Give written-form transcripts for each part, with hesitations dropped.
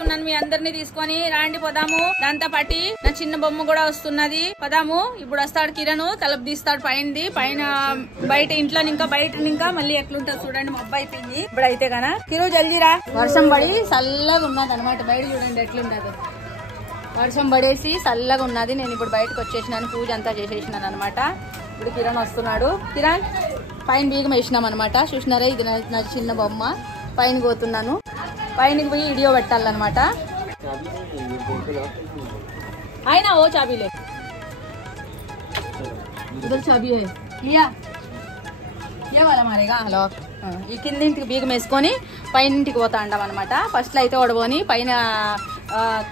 పోతున్నాను మీ అందరినీ తీసుకొని. రాండి పోదాము. దాంతో పాటి నా చిన్న బొమ్మ కూడా వస్తున్నది. పోదాము. ఇప్పుడు వస్తాడు కిరణ్, తలుపు తీస్తాడు పైనది. పైన బయట ఇంట్లో ఇంకా బయట ఇంకా మళ్ళీ ఎట్లుంటది చూడండి. మబ్బు అయిపోయింది ఇప్పుడు అయితే కన్నా. కిరణ్ జల్దీరా. వర్షం పడి చల్లగా ఉన్నది అనమాట. బయట చూడండి ఎట్లుండదు. వర్షం పడేసి చల్లగా ఉన్నది. నేను ఇప్పుడు బయటకు వచ్చేసినాను. పూజ అంతా చేసేసినాను అనమాట. ఇప్పుడు కిరణ్ వస్తున్నాడు. కిరణ్ పైన బీగం వేసినాం అనమాట. చూసినారా, ఇది నా చిన్న బొమ్మ. పైన పోతున్నాను. పైనకి పోయి వీడియో పెట్టాలన్నమాట. ఆయన ఓ చాబీలే ఉదర్ చాబీ లియా ఏ వాళ్ళ మారేగా. హలో, ఈ కిందింటికి బీగం వేసుకొని పైనింటికి పోతా అంటాం అనమాట. ఫస్ట్ లో అయితే ఓడబోని పైన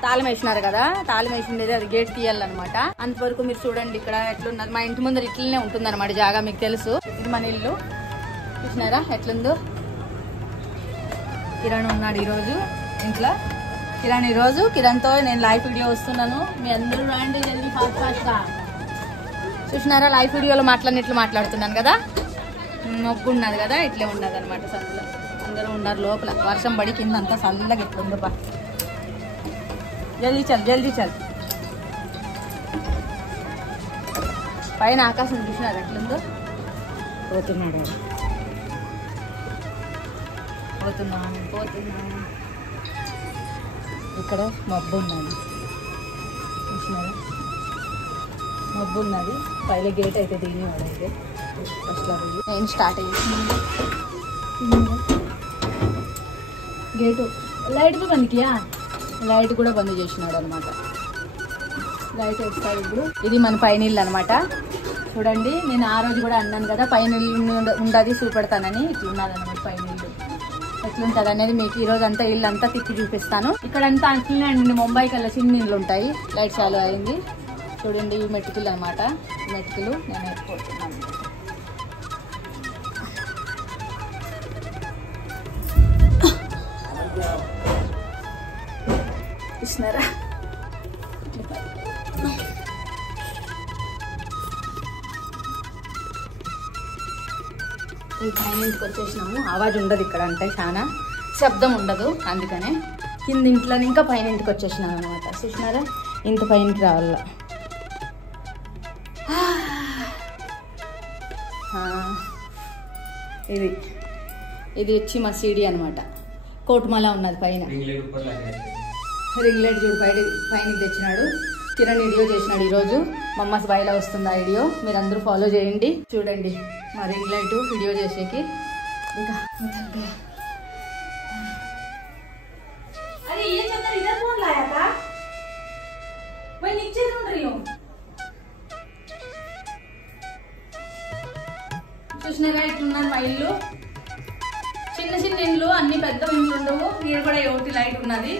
తాళం వేసినారు కదా, తాళం వేసిండేది అది గేట్ తీయాలన్నమాట. అంతవరకు మీరు చూడండి ఇక్కడ ఎట్లున్నది. మా ఇంటి ముందర ఇట్లనే ఉంటుంది అనమాట జాగా, మీకు తెలుసు. ఇది మన ఇల్లు. చూసినారా ఎట్లుందో. కిరణ్ ఉన్నాడు ఈరోజు ఇంట్లో. కిరణ్ తో నేను లైవ్ వీడియో వస్తున్నాను. మీ అందరూ రండి జల్దీ ఫాస్ట్ ఫాస్ట్ గా. చూసినారా లైవ్ వీడియోలో మాట్లాడినట్లు మాట్లాడుతున్నాను కదా. మొగ్గు ఉన్నది కదా, ఇట్లే ఉన్నది అనమాట. సందులో అందరూ ఉన్నారు లోపల. వర్షం పడి కింద అంతా చల్లగా ఎట్లుందో బా. జల్దీ చల్. పైన ఆకాశం చూసినారు ఎట్లుందో. పోతున్నాడు. ఇక్కడ మబ్బు ఉన్నది. చూసినారా మబ్బు ఉన్నది. పైన గేట్ అయితే దీని వాడైతే ఫస్ట్ నేను స్టార్ట్ అయ్యి గేటు లైట్ బంద్కియా. లైట్ కూడా బంద్ చేసినాడు అనమాట. లైట్ వేస్తాడు ఇప్పుడు. ఇది మన పైన ఇల్లు అనమాట. చూడండి, నేను ఆ రోజు కూడా అన్నాను కదా పైన ఇల్లు ఉండదు చూపెడతానని. ఇట్లా ఉన్నది అనమాట పైన ఇల్లు. ఎట్లుంటది అనేది మీకు ఈ రోజు అంతా ఇల్లు అంతా తిప్పి చూపిస్తాను. ఇక్కడంతా అట్లనే అండి. ముంబై కల్లా చిన్న ఇల్లు ఉంటాయి. లైట్ చాలు అయింది. చూడండి ఇవి మెట్టుకులు అనమాట. మెట్టుకులు నేను ఎత్తుకుంటున్నాను. చూసినారా పైనింటికి వచ్చేసినాము. ఆవాజ్ ఉండదు ఇక్కడ, అంటే చాలా శబ్దం ఉండదు. అందుకనే కింద ఇంట్లో ఇంకా పైనింటికి వచ్చేసినాం అనమాట. చూసినారా ఇంత పైనకి రావాల. ఇది వచ్చి మా సీడీ అనమాట. కోటుమల ఉన్నది పైన. రింగ్ లైట్ చూడు పైనకి తెచ్చినాడు. కిరణ్ వీడియో చేసినాడు ఈరోజు. మమ్మస్ బాయిలో వస్తుంది ఆ వీడియో. మీరు అందరూ ఫాలో చేయండి. చూడండి మా రింగ్ లైట్ వీడియో చేసేకి. ఇంకా अरे ये चद्दर इधर कौन लाया था? मैं नीचे ढूंढ रही हूँ. చూసినారా ఇట్లున్నది మా ఇల్లు. చిన్న చిన్న ఇండ్లు, అన్ని పెద్ద ఇండ్లు ఉండవు. ఇక్కడ కూడా ఒకటి లైట్ ఉన్నది.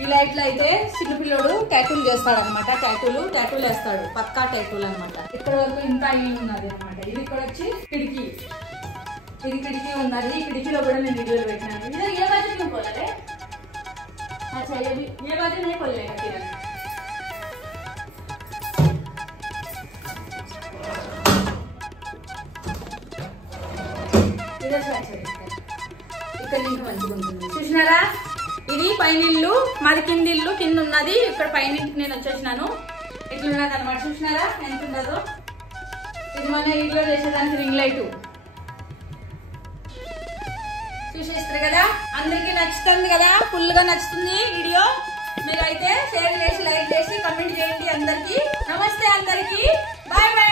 ఈ లైట్ లో అయితే చిన్నపిల్లడు టాటూలు చేస్తాడు అనమాట. టాటూలు వేస్తాడు. పక్కా టాటూలు అనమాట. ఇక్కడ వరకు ఇంత ఇల్లు ఉన్నది అనమాట. ఇది ఇక్కడ వచ్చి కిటికీ. ఇది కిటికీ ఉన్నది. ఈ కిటికీలో కూడా నేను వీడియోలు పెట్టినాను. ఇది ఏ బాజు నువ్వు పోలే? अच्छा ये बाजू नहीं खोलेगा किरण. ఇక్కడ నుంచి మంచిగా ఉంటుంది. చూసినారా ఇది పైన ఇల్లు, మాది కింద ఇల్లు. కింద ఉన్నది. ఇక్కడ పైన నేను వచ్చేసినాను. ఇట్లున్నది అనమాట. చూసినారా ఎంత ఉండదో. ఇది మన వీడియో చేసేదానికి రింగ్ లైట్. చూసేస్తారు కదా, అందరికి నచ్చుతుంది కదా, ఫుల్ గా నచ్చుతుంది వీడియో. మీరు అయితే షేర్ చేసి, లైక్ చేసి, కమెంట్ చేయండి. అందరికి నమస్తే. అందరికి బాయ్ బాయ్.